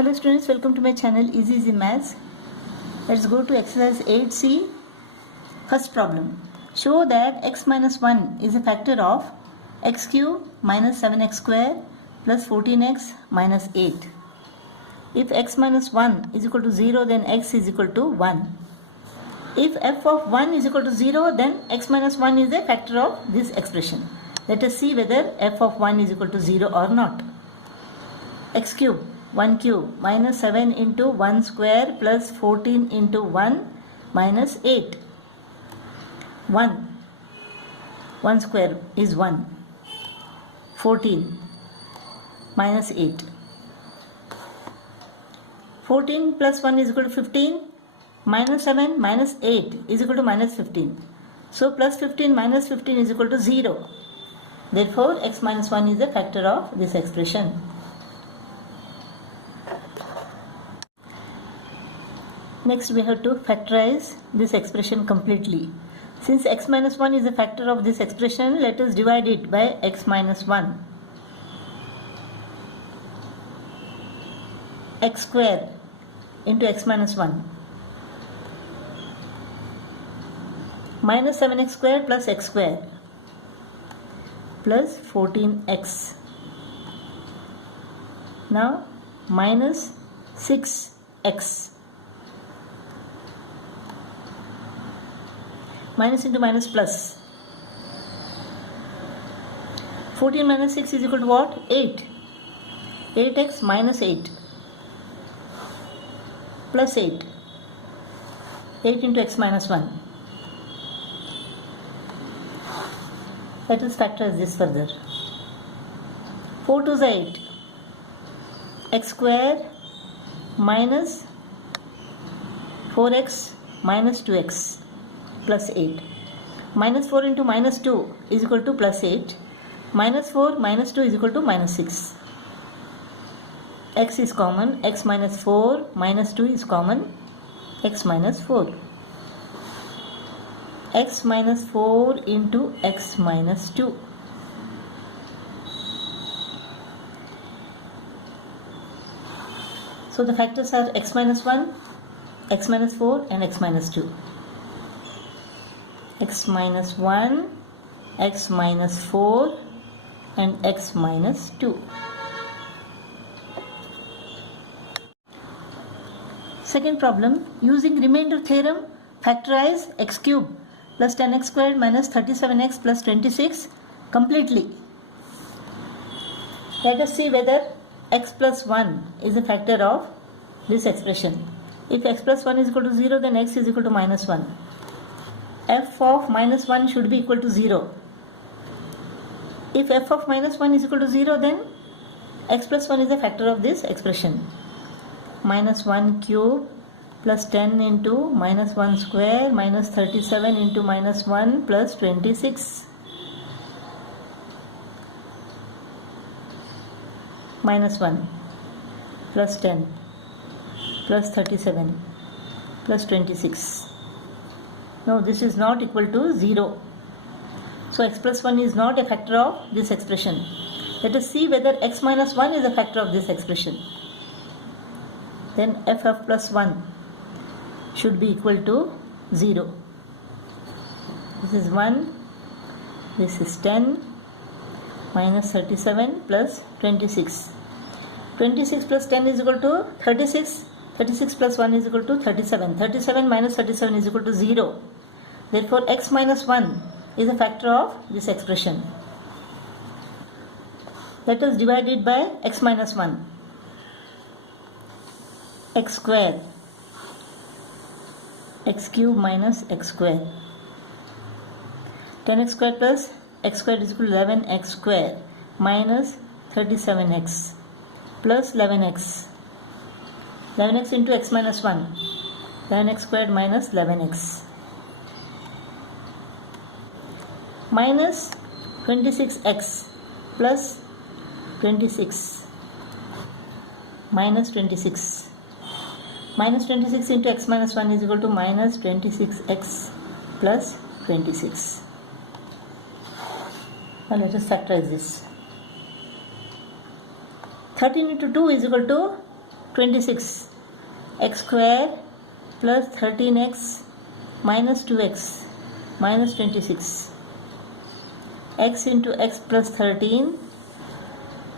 Hello students, welcome to my channel Easy Maths. Let's go to exercise 8C. First problem. Show that x minus 1 is a factor of x cube minus 7x square plus 14x minus 8. If x minus 1 is equal to 0, then x is equal to 1. If f of 1 is equal to 0, then x minus 1 is a factor of this expression. Let us see whether f of 1 is equal to 0 or not. X cube 1 cube minus 7 into 1 square plus 14 into 1 minus 8. 1 square is 1. 14 minus 8. 14 plus 1 is equal to 15. Minus 7 minus 8 is equal to minus 15. So plus 15 minus 15 is equal to 0. Therefore x minus 1 is a factor of this expression. Next we have to factorize this expression completely. Since x minus 1 is a factor of this expression, let us divide it by x minus 1. X square into x minus 1. Minus 7x square plus x square plus 14x. Now minus 6x. Minus into minus plus. 14 minus 6 is equal to what? 8. 8x minus 8 plus 8. 8 into x minus 1. Let us factorize this further. 4 2 is 8. X square minus 4x minus 2x plus 8. Minus 4 into minus 2 is equal to plus 8. Minus 4 minus 2 is equal to minus 6. X is common. X minus 4 minus 2 is common. X minus 4. X minus 4 into x minus 2. So the factors are x minus 1, x minus 4 and x minus 2. X minus 1, x minus 4 and x minus 2. Second problem, using remainder theorem, factorize x cube plus 10x squared minus 37x plus 26 completely. Let us see whether x plus 1 is a factor of this expression. If x plus 1 is equal to 0, then x is equal to minus 1. F of minus 1 should be equal to 0. If f of minus 1 is equal to 0, then x plus 1 is a factor of this expression. Minus 1 cube plus 10 into minus 1 square minus 37 into minus 1 plus 26. Minus 1 plus 10 plus 37 plus 26. No, this is not equal to 0. So x plus 1 is not a factor of this expression. Let us see whether x minus 1 is a factor of this expression. Then f of plus 1 should be equal to 0. This is 1. This is 10 minus 37 plus 26. 26 plus 10 is equal to 36. 36 plus 1 is equal to 37. 37 minus 37 is equal to 0. Therefore, x minus 1 is a factor of this expression. Let us divide it by x minus 1. X square. X cube minus x square. 10x square plus x square is equal to 11x square minus 37x plus 11x. 11x into x minus 1. 11x squared minus 11x. Minus 26x plus 26. Minus 26. Minus 26 into x minus 1 is equal to minus 26x plus 26. Now let us factorize this. 13 into 2 is equal to 26. X square plus 13x minus 2x minus 26. X into x plus 13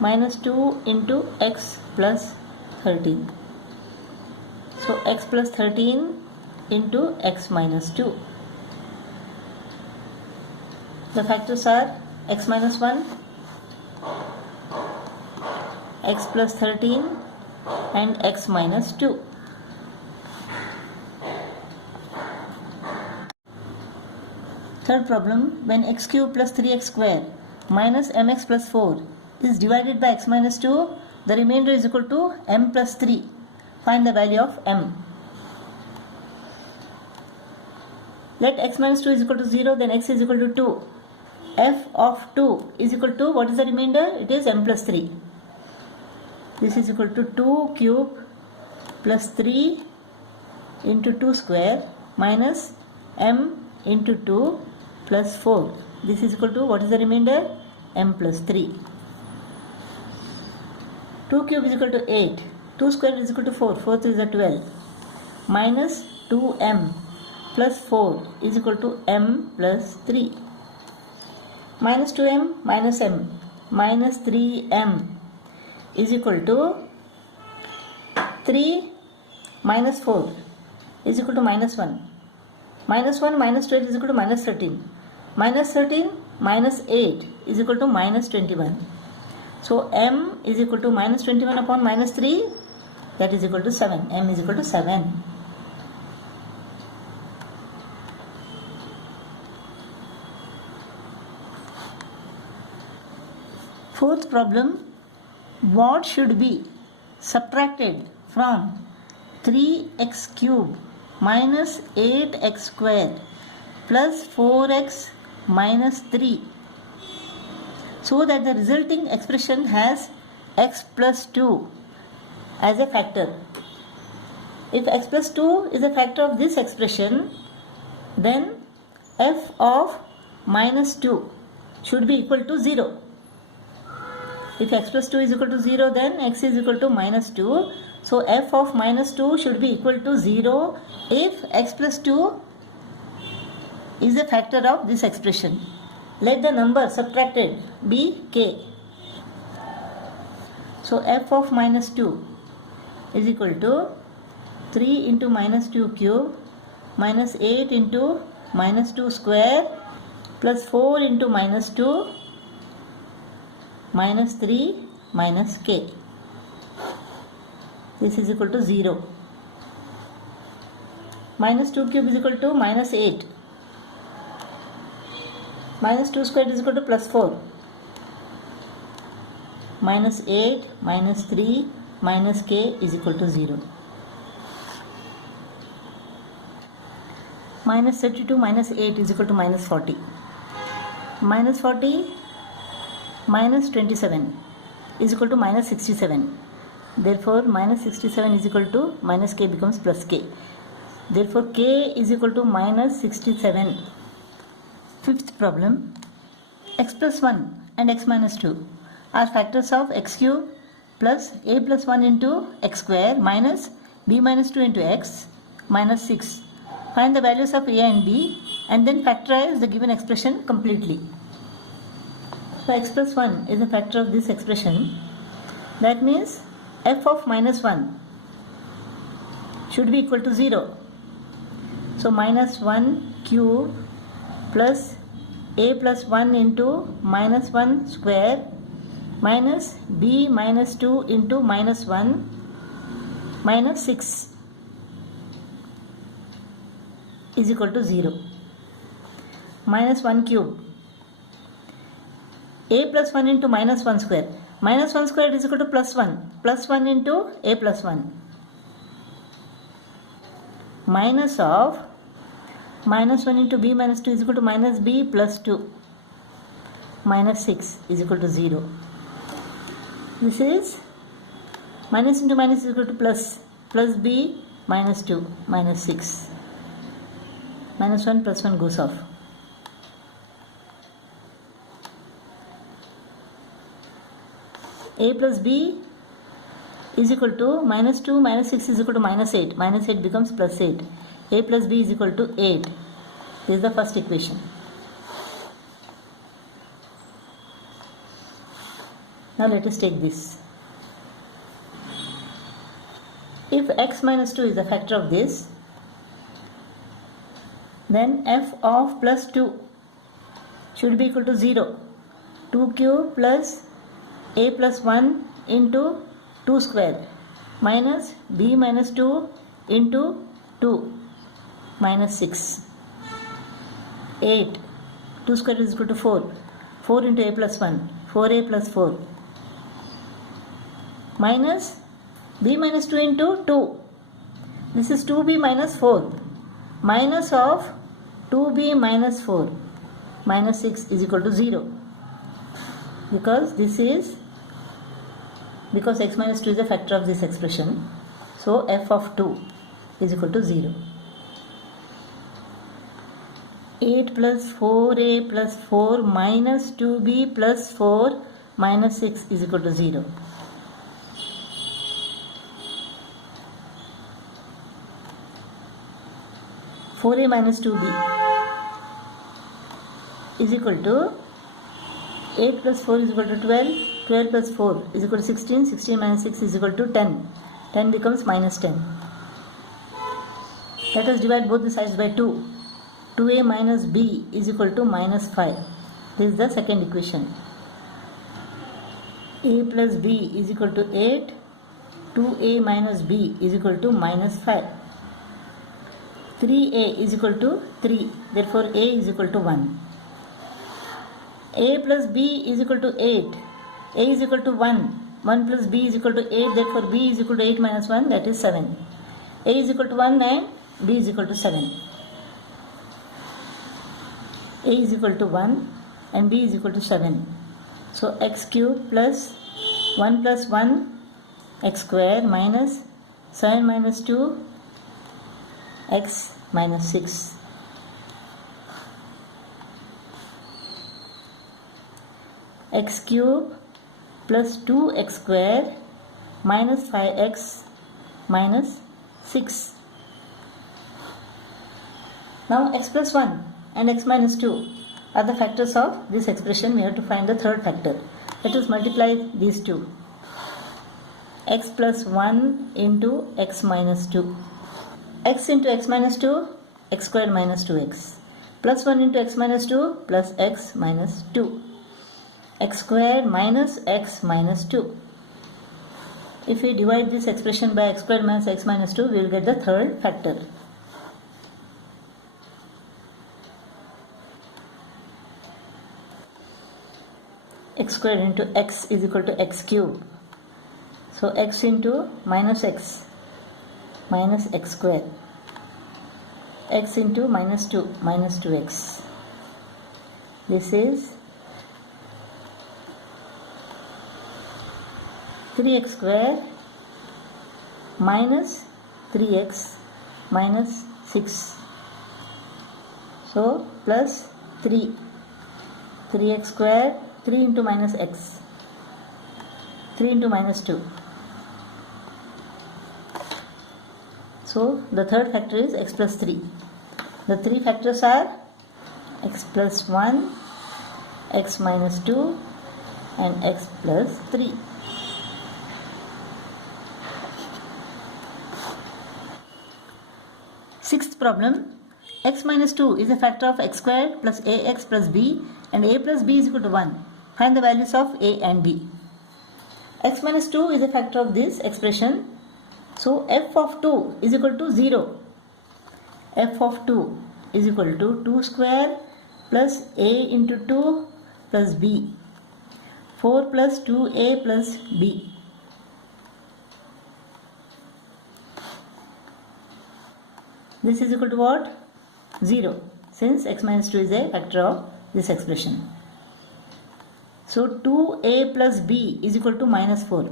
minus 2 into x plus 13. So x plus 13 into x minus 2. The factors are x minus 1, x plus 13 and x minus 2. Third problem, when x cube plus 3x square minus mx plus 4 is divided by x minus 2, the remainder is equal to m plus 3. Find the value of m. Let x minus 2 is equal to 0, then x is equal to 2. F of 2 is equal to, what is the remainder? It is m plus 3. This is equal to 2 cube plus 3 into 2 square minus m into 2 plus 4. This is equal to, what is the remainder? M plus 3. 2 cube is equal to 8. 2 square is equal to 4. 4 3 is 12. Minus 2m plus 4 is equal to m plus 3. Minus 2m minus m minus 3m is equal to 3 minus 4 is equal to minus 1. Minus 1 minus 12 is equal to minus 13. Minus 13 minus 8 is equal to minus 21. So m is equal to minus 21 upon minus 3, that is equal to 7. M is equal to 7. Fourth problem, what should be subtracted from 3x cube minus 8x square plus 4x minus 3 so that the resulting expression has x plus 2 as a factor. If x plus 2 is a factor of this expression, then f of minus 2 should be equal to 0. If x plus 2 is equal to 0, then x is equal to minus 2. So f of minus 2 should be equal to 0 if x plus 2 is a factor of this expression. Let the number subtracted be k. So f of minus 2 is equal to 3 into minus 2 cube minus 8 into minus 2 square plus 4 into minus 2 minus 3 minus k. This is equal to 0. Minus 2 cube is equal to minus 8. Minus 2 squared is equal to plus 4. Minus 8 minus 3 minus k is equal to 0. Minus 32 minus 8 is equal to minus 40. Minus 40 minus 27 is equal to minus 67. Therefore, minus 67 is equal to minus k becomes plus k. Therefore, k is equal to minus 67. Fifth problem, x plus 1 and x minus 2 are factors of x cube plus a plus 1 into x square minus b minus 2 into x minus 6. Find the values of a and b and then factorize the given expression completely. So x plus 1 is a factor of this expression. That means f of minus 1 should be equal to 0. So minus 1 cube plus a plus 1 into minus 1 square minus b minus 2 into minus 1 minus 6 is equal to 0. Minus 1 cube, a plus 1 into minus 1 square. Minus 1 square is equal to plus 1. Plus 1 into a plus 1. Minus of minus 1 into b minus 2 is equal to minus b plus 2. Minus 6 is equal to 0. This is minus into minus is equal to plus. Plus b minus 2 minus 6. Minus 1 plus 1 goes off. A plus b is equal to minus 2 minus 6 is equal to minus 8. Minus 8 becomes plus 8. A plus B is equal to 8. This is the first equation. Now let us take this. If x minus 2 is the factor of this, then f of plus 2 should be equal to 0. 2 cube plus a plus 1 into 2 square minus b minus 2 into 2 minus 6. 8. 2 square is equal to 4. 4 into a plus 1. 4a plus 4. Minus b minus 2 into 2. This is 2b minus 4. Minus of 2b minus 4 minus 6 is equal to 0. Because x minus 2 is a factor of this expression. So f of 2 is equal to 0. 8 plus 4a plus 4 minus 2b plus 4 minus 6 is equal to 0. Four a minus 2b is equal to 8 plus 4 is equal to 12. 12 plus 4 is equal to 16. 16 minus 6 is equal to 10. 10 becomes minus 10. Let us divide both the sides by 2. 2a minus b is equal to minus 5. This is the second equation. A plus b is equal to 8. 2a minus b is equal to minus 5. 3a is equal to 3. Therefore a is equal to 1. A plus b is equal to 8. A is equal to 1. 1 plus b is equal to 8. Therefore b is equal to 8 minus 1, that is 7. A is equal to 1 and b is equal to 7. A is equal to 1 and b is equal to 7. So x cube plus 1 plus 1 x square minus 7 minus 2 x minus 6. X cube plus 2x square minus 5x minus 6. Now x plus 1 and x minus 2 are the factors of this expression. We have to find the third factor. Let us multiply these two. X plus 1 into x minus 2. X into x minus 2, x squared minus 2x. Plus 1 into x minus 2 plus x minus 2. X squared minus x minus 2. If we divide this expression by x squared minus x minus 2, we will get the third factor. X squared into x is equal to x cube. So x into minus x squared. X into minus 2 minus 2x. This is 3x square minus 3x minus 6. So plus 3. 3x square, 3 into minus x. 3 into minus 2. So the third factor is x plus 3. The three factors are x plus 1, x minus 2 and x plus 3. Sixth problem. X minus 2 is a factor of x squared plus ax plus b and a plus b is equal to 1. Find the values of a and b. X minus 2 is a factor of this expression. So f of 2 is equal to 0. F of 2 is equal to 2 square plus a into 2 plus b. 4 plus 2a plus b. This is equal to what? 0, since x minus 2 is a factor of this expression. So 2a plus b is equal to minus 4.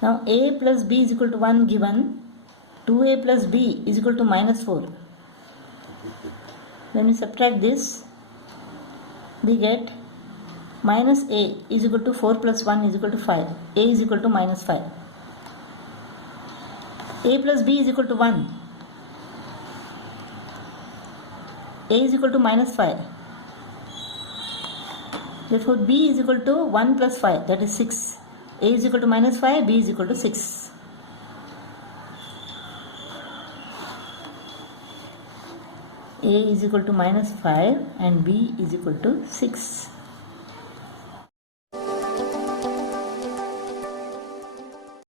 Now a plus b is equal to 1 given. 2a plus b is equal to minus 4. When we subtract this, we get minus a is equal to 4 plus 1 is equal to 5. A is equal to minus 5. A plus b is equal to 1. A is equal to minus 5. Therefore, b is equal to 1 plus 5, that is 6. A is equal to minus 5, b is equal to 6. A is equal to minus 5 and b is equal to 6.